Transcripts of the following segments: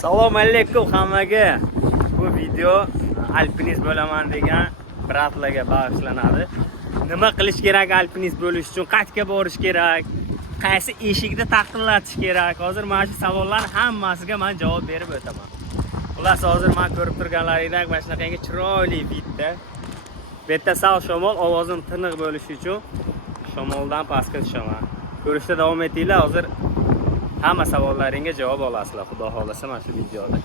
Salom alaykum hammaga. Bu video alpinist bo'laman degan bratlarga bag'ishlanadi. Nima qilish kerak alpinist bo'lish uchun? Qayerga borish kerak? Qaysi eshikda taqillatish kerak? Hozir mana shu savollarning hammasiga men javob berib o'taman. Xullas, hozir men ko'rib turganlaringdek mana shunaqangi chiroyli vidda. Bu yerda sal shamol, ovozim tiniq bo'lishi uchun shamoldan pastga tushaman. Ko'rishda davom etinglar. Hozir hamma savollaringga javob olasizlar, xudo xolasa mana shu videoda.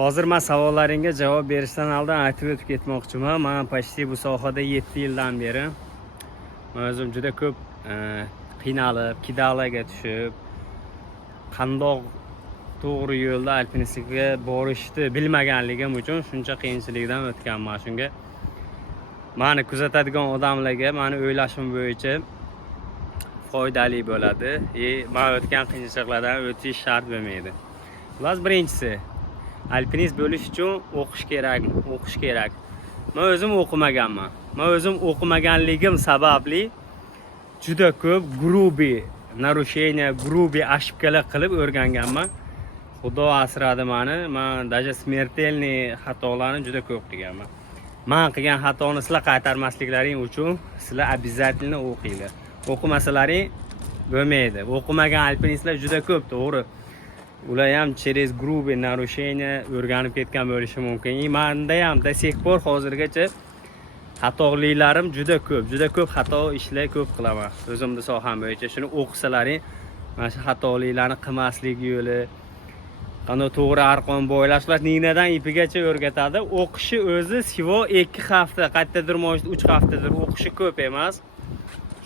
Hozir men savollaringga javob berishdan oldin aytib o'tib ketmoqchiman. Men почти bu sohada 7 yildan beri o'zim juda ko'p qiynalib, kidalaga tushib, qandoq to'g'ri yo'lda alpinistlikka borishni bilmaganligim uchun shuncha qiyinchilikdan o'tganman. Shunga meni kuzatadigan odamlarga meni o'ylashim bo'yicha foydali bo'ladi. Men o'tgan qiyinchiliklardan o'tish shart bo'lmaydi. Xullas, birinchisi, alpinist bo'lish uchun o'qish kerakmi? O'qish kerak. Men o'zim o'qimaganman. Men o'zim o'qimaganligim sababli juda ko'p grubiy narusheniya, grubiy ошибкалар qilib o'rganganman. Xudo asradi meni. Men даже смертельный xatolarni juda ko'p qilganman. Men qilgan xatoni sizlar qaytarmasliklaring uchun sizlar обязательно o'qinglar. O'qimasalaring bo'lmaydi. O'qimagan alpinistlar juda ko'p, to'g'ri. Ular ham через грубые нарушения o'rganib ketgan bo'lishi mumkin. Menda ham до сих пор hozirgacha xatoliklarim juda ko'p xato ishlar ko'p qilaman. O'zimning soham bo'yicha shuni o'qisalaring, mana shu xatoliklarni qilmaslik yo'li, qanday to'g'ri arqon bo'ylashlar ninadan ipigacha o'rgatadi. O'qishi o'zi всего 2 hafta, qayerdadir 3 haftadir o'qishi ko'p emas.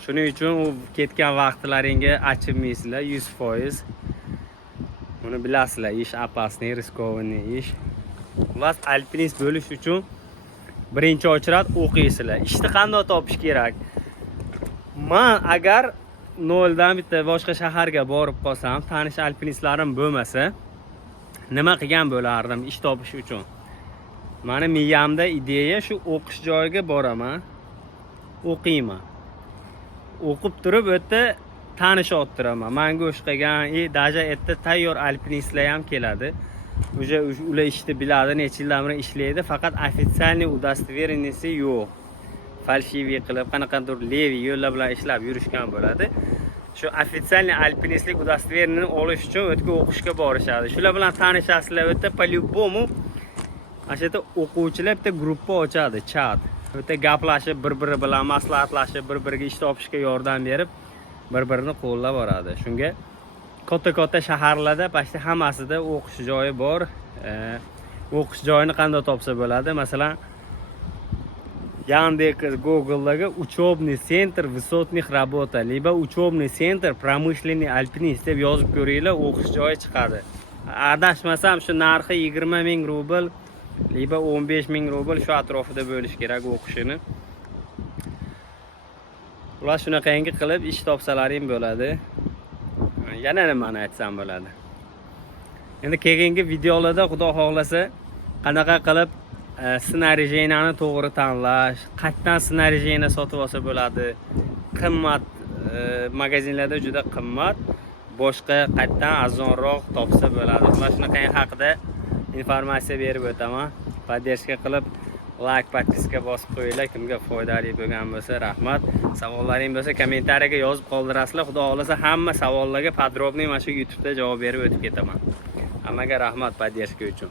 Shuning uchun u ketgan vaqtlaringga achinmaysizlar 100%. Buni bilasizlar, ish опасный, рискованный ish. Xullas, alpinist bo'lish uchun birinchi ochrat o'qiysizlar. Ishni qanday topish kerak? Men agar noldan bitta boshqa shaharga borib qolsam, tanish alpinistlarim bo'lmasa, nima qilgan bo'lardim ish topish uchun? Meni miyamda ideya shu, o'qish joyiga boraman, o'qiyman. O'qib turib o'tda tanish o'ttiraman. Menga o'xshagan, даже erta tayyor alpinistlar ham keladi. Ular ishni biladi, necha yildan beri ishlaydi, faqat официальный удостоверенияsi yo'q. Falshiviy qilib, qanaqadir leviy yo'llar bilan ishlab yurishgan bo'ladi. Shu официальный alpinistlik удостоверенияni olish uchun o'tga o'qishga borishadi. Shular bilan tanishasizlar, o'tda по-любому mana shu o'quvchilar bitta gruppa ochadi, chat. O'tda gaplashib, bir-biri bilan maslahatlashib, bir-biriga ish topishga yordam berib, bir-birini qo'llab boradi. Shunga katta shaharlarda почти hammasida o'qish joyi bor. O'qish joyini qanday topsa bo'ladi? Masalan, Яндекс, Google'dagi учебный центр высотных работ, либо учебный центр промышленный alpinist deb yozib ko'ringlar, o'qish joyi chiqadi. Adashmasam shu narxi 20 ming rubl, libо 15 ming rubl shu atrofida bo'lish kerak o'qishini. Ular shunaqangi qilib ish topsalaring bo'ladi. Yana nimani aytsam bo'ladi? Endi keyingi videolarda xudo xohlasa qanaqa qilib ssenariyeniyani to'g'ri tanlash, qayerdan ssenariyeni sotib olsa bo'ladi. Qimmat magazinlarda juda qimmat, boshqa qayerdan arzonroq topsa bo'ladi. Mana shunaqangi haqida informatsiya berib o'taman. Podдержка qilib like, podpiska bosib qo'yinglar. Kimga foydali bo'lgan bo'lsa rahmat. Savollaring bo'lsa kommentariyaga yozib qoldirasizlar. Xudo xolasa hamma savollarga podrobniy mana shu YouTube'da javob berib o'tib ketaman. Hammaga rahmat podдержка uchun.